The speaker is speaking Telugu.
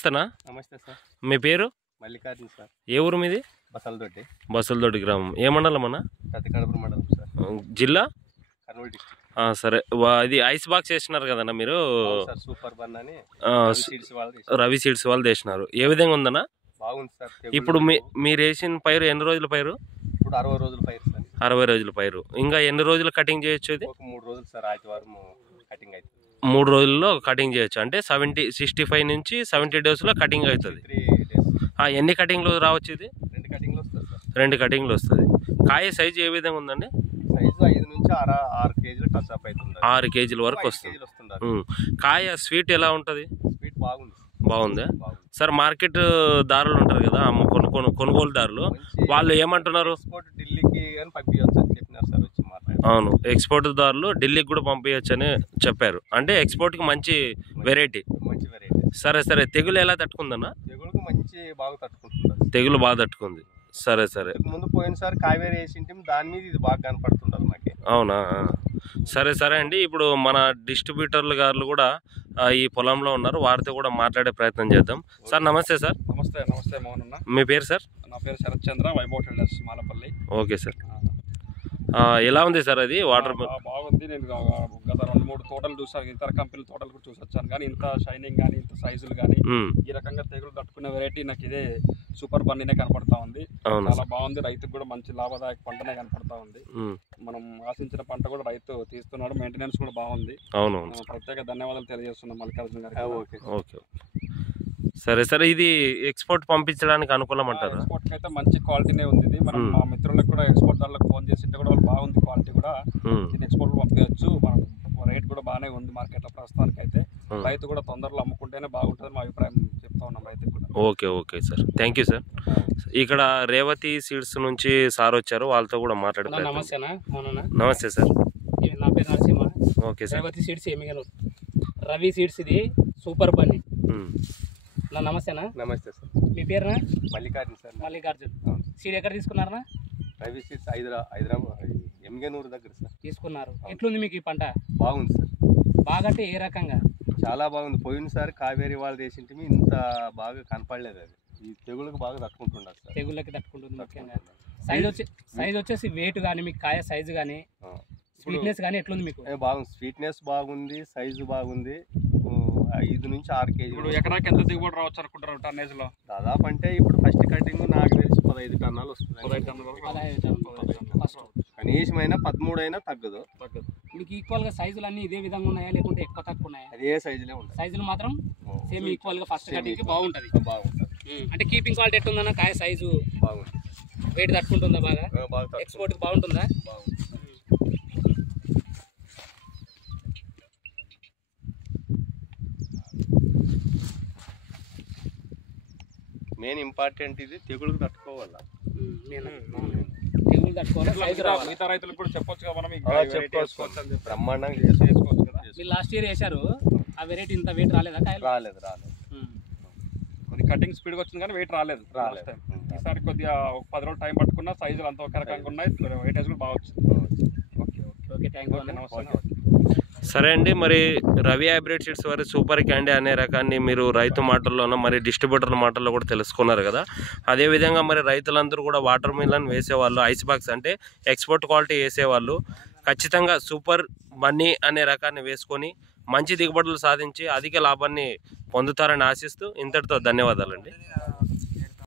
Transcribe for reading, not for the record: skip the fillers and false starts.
నమస్తేనా? నమస్తే సార్. మీ పేరు? మల్లికార్జున సార్. ఏ ఊరు మీది? బసలదొడ్డి. బసలదొడ్డి గ్రామం. ఏ మండలం అన్న? కత్తికడప మండలం సార్. జిల్లా? కర్నూలు డిస్ట్రిక్ట్. సరే. ఇది ఐస్ బాక్స్ వేసినారు కదన్నా మీరు? సార్ సూపర్ బన్ అని రవి సీడ్స్ వాళ్ళు వేసినారు. ఏ విధంగా ఉందన్నా? బాగుంది సార్. ఇప్పుడు మీరు వేసిన పైరు ఎన్ని రోజుల పైరు? ఇప్పుడు 60 రోజుల పైరు సార్. 60 రోజుల పైరు. ఇంకా ఎన్ని రోజులు కటింగ్ చేయొచ్చు? ఇది ఒక 3 రోజులు సార్. ఆదివారం కటింగ్ అవుతుంది. 3 రోజుల్లో కటింగ్ చేయొచ్చు. అంటే 65 నుంచి 70 డేస్లో కటింగ్ అవుతుంది. 3 days. ఎన్ని కటింగ్లు రావచ్చు? ఇది 2 కటింగ్లు వస్తుంది సార్. 2 కటింగ్లు వస్తుంది. కాయ సైజు ఏ విధంగా ఉందండి? సైజు 5 నుంచి 6 కేజీలు టచ్ అప్ అవుతుంది. 6 కేజీల వరకు వస్తుంది. కాయ స్వీట్ ఎలా ఉంటుంది? స్వీట్ బాగుంది. బాగుందా సార్? మార్కెట్ దారులు ఉంటారు కదా, కొనుగోలుదారులు, వాళ్ళు ఏమంటున్నారు? ఢిల్లీకి కానీ పంపించవచ్చు అని చెప్పినారు సార్. వచ్చి మాట్లాడారు. అవును, ఎక్స్పోర్ట్ దారులు ఢిల్లీకి కూడా పంపించవచ్చు అని చెప్పారు. అంటే ఎక్స్పోర్ట్కి మంచి వెరైటీ. సరే సరే. తెగులు ఎలా తట్టుకుందన్న? తెగులుకు బాగా తట్టుకుంటుంది. తెగులు బాగా తట్టుకుంది. సరే సరే. ముందు పోయినసారి కావేరి వేసింటే దాని మీద ఇది బాగా కనపడుతుండదు మాకు. అవునా? సరే సరే అండి. ఇప్పుడు మన డిస్ట్రిబ్యూటర్లు గారు కూడా ఈ పొలంలో ఉన్నారు, వారితో కూడా మాట్లాడే ప్రయత్నం చేద్దాం. సార్ నమస్తే సార్. నమస్తే. నమస్తే మోహన్ అన్న. మీ పేరు సార్? నా పేరు Sharath Chandra, Vaibhav traders Malapalli. Okay sir. ఎలా ఉంది సార్ అది వాటర్? బాగుంది. నేను గత 2-3 తోటలు చూసాను, ఇతర కంపెనీల తోటలు కూడా చూసి వచ్చాను. కానీ ఇంత షైనింగ్ కానీ ఇంత సైజులు కానీ ఈ రకంగా తెగులు తట్టుకునే వెరైటీ నాకు ఇదే సూపర్ బన్నీనే కనపడతా ఉంది. చాలా బాగుంది. రైతుకు కూడా మంచి లాభదాయక పంటనే కనపడతా ఉంది. మనం ఆశించిన పంట కూడా రైతు తీస్తున్నాడు. మెయింటెనెన్స్ కూడా బాగుంది. అవును. ప్రత్యేక ధన్యవాదాలు తెలియజేస్తున్నాం మల్లికార్జున గారికి. ఓకే. సరే సరే. ఇది ఎక్స్పోర్ట్ పంపించడానికి అనుకూలం అంటారు? ఎక్స్పోర్ట్ అయితే మంచి క్వాలిటీనే ఉంది. ఇది మనం మా మిత్రులకు కూడా ఎక్స్పోర్ట్ దారులకు ఫోన్ చేసింటే కూడా వాళ్ళు బాగుంది క్వాలిటీ కూడా. దీన్ని ఎక్స్పోర్ట్ పంపించవచ్చు. మనం రేట్ కూడా బాగానే ఉంది మార్కెట్ లో ప్రస్తుతానికి అయితే. రైతు కూడా తొందరలో అమ్ముకుంటేనే బాగుంటుంది మా అభిప్రాయం చెప్తా ఉన్నాం రైతుకు కూడా. Okay sir. Thank you sir. ఇక్కడ రేవతి సీడ్స్ నుంచి సార్ వచ్చారు, వాళ్ళతో కూడా మాట్లాడుతున్నారు. నమస్తే సార్. నా పేరు Narasimha. Okay sir. Revathi seeds Ravi seeds ఇది సూపర్ బన్నీ. నమస్తేనా? నమస్తే సార్. మీ పేరునా? మల్లికార్జున సార్. మల్లికార్జున్. సీడ్ ఎక్కడ తీసుకున్నారా? రవి సీడ్స్ హైదరాబాద్ ఎంగనూరు దగ్గర సార్ తీసుకున్నారు. ఎట్లుంది మీకు ఈ పంట? బాగుంది సార్. బాగా అంటే ఏ రకంగా? చాలా బాగుంది. పోయినసారి కావేరి వాళ్ళు వేసింటే ఇంత బాగా కనపడలేదు. అది ఈ తెగులకు బాగా తట్టుకుంటున్నారు సార్. తెగుళ్ళకి తట్టుకుంటుంది ముఖ్యంగా. సైజ్ వచ్చేసి వెయిట్ కానీ మీకు కాయ సైజు కానీ స్వీట్నెస్ కానీ ఎట్లుంది మీకు? బాగుంది. స్వీట్నెస్ బాగుంది, సైజు బాగుంది. 5 నుంచి 6 కేజీలు. ఎకరాకి ఎంత దిగుబడి రావచ్చు అనుకుంటారు టన్నేజ్ లో? దాదాపు అంటే ఇప్పుడు ఫస్ట్ కటింగ్ నాకు తెలిసి 15 టన్నులు వస్తుంది. 15 టన్నులు. కనీసమైన 13 అయినా తగ్గదు. మీకు ఈక్వల్ గా సైజులు అన్ని ఇదే విధంగా ఉన్నాయా లేకుంటే ఎక్కువ తక్కువ ఉన్నాయా? అదే సైజులే ఉంటాయి. సైజులు మాత్రం సేమ్ ఈక్వల్ గా ఫస్ట్ కటింగ్ బాగుంటది. బాగుంటుంది. అంటే కీపింగ్ క్వాలిటీ ఎట్లుందన్న? కాయ సైజు బాగుంది. వెయిట్ తట్టుకుంటుందా? బాగా ఎక్స్పోర్ట్ బాగుంటుందా? మెయిన్ ఇంపార్టెంట్ ఇది తెగులకు తట్టుకోవాలా. తెగులు తట్టుకోవాలి. మిగతా రైతులకు కూడా చెప్పొచ్చు కదా మనం. బ్రహ్మాండంగా చేసుకోవచ్చు కదా. మీరు లాస్ట్ ఇయర్ వేసారు, ఆ వెరైటీ ఇంత వెయిట్ రాలేదా? రాలేదు. కొద్ది కటింగ్ స్పీడ్ వచ్చింది కానీ వెయిట్ రాలేదు. ఈసారి కొద్దిగా 10 రోజులు టైం పట్టుకున్నా సైజులు అంత ఒక రకంగా ఉన్నాయి. వెయిటేజ్ కూడా బాగా వచ్చింది. ఓకే. Thank you. నమస్తే. సరే అండి. మరి రవి హైబ్రిడ్ సీడ్స్ వారి సూపర్ క్యాండీ అనే రకాన్ని మీరు రైతు మాటల్లోనూ మరి డిస్ట్రిబ్యూటర్ల మాటల్లో కూడా తెలుసుకున్నారు కదా. అదేవిధంగా మరి రైతులందరూ కూడా వాటర్ మిలన్ వేసేవాళ్ళు, ఐస్ బాక్స్ అంటే ఎక్స్పోర్ట్ క్వాలిటీ వేసేవాళ్ళు ఖచ్చితంగా సూపర్ బన్నీ అనే రకాన్ని వేసుకొని మంచి దిగుబడులు సాధించి అధిక లాభాన్ని పొందుతారని ఆశిస్తూ ఇంతటితో ధన్యవాదాలండి.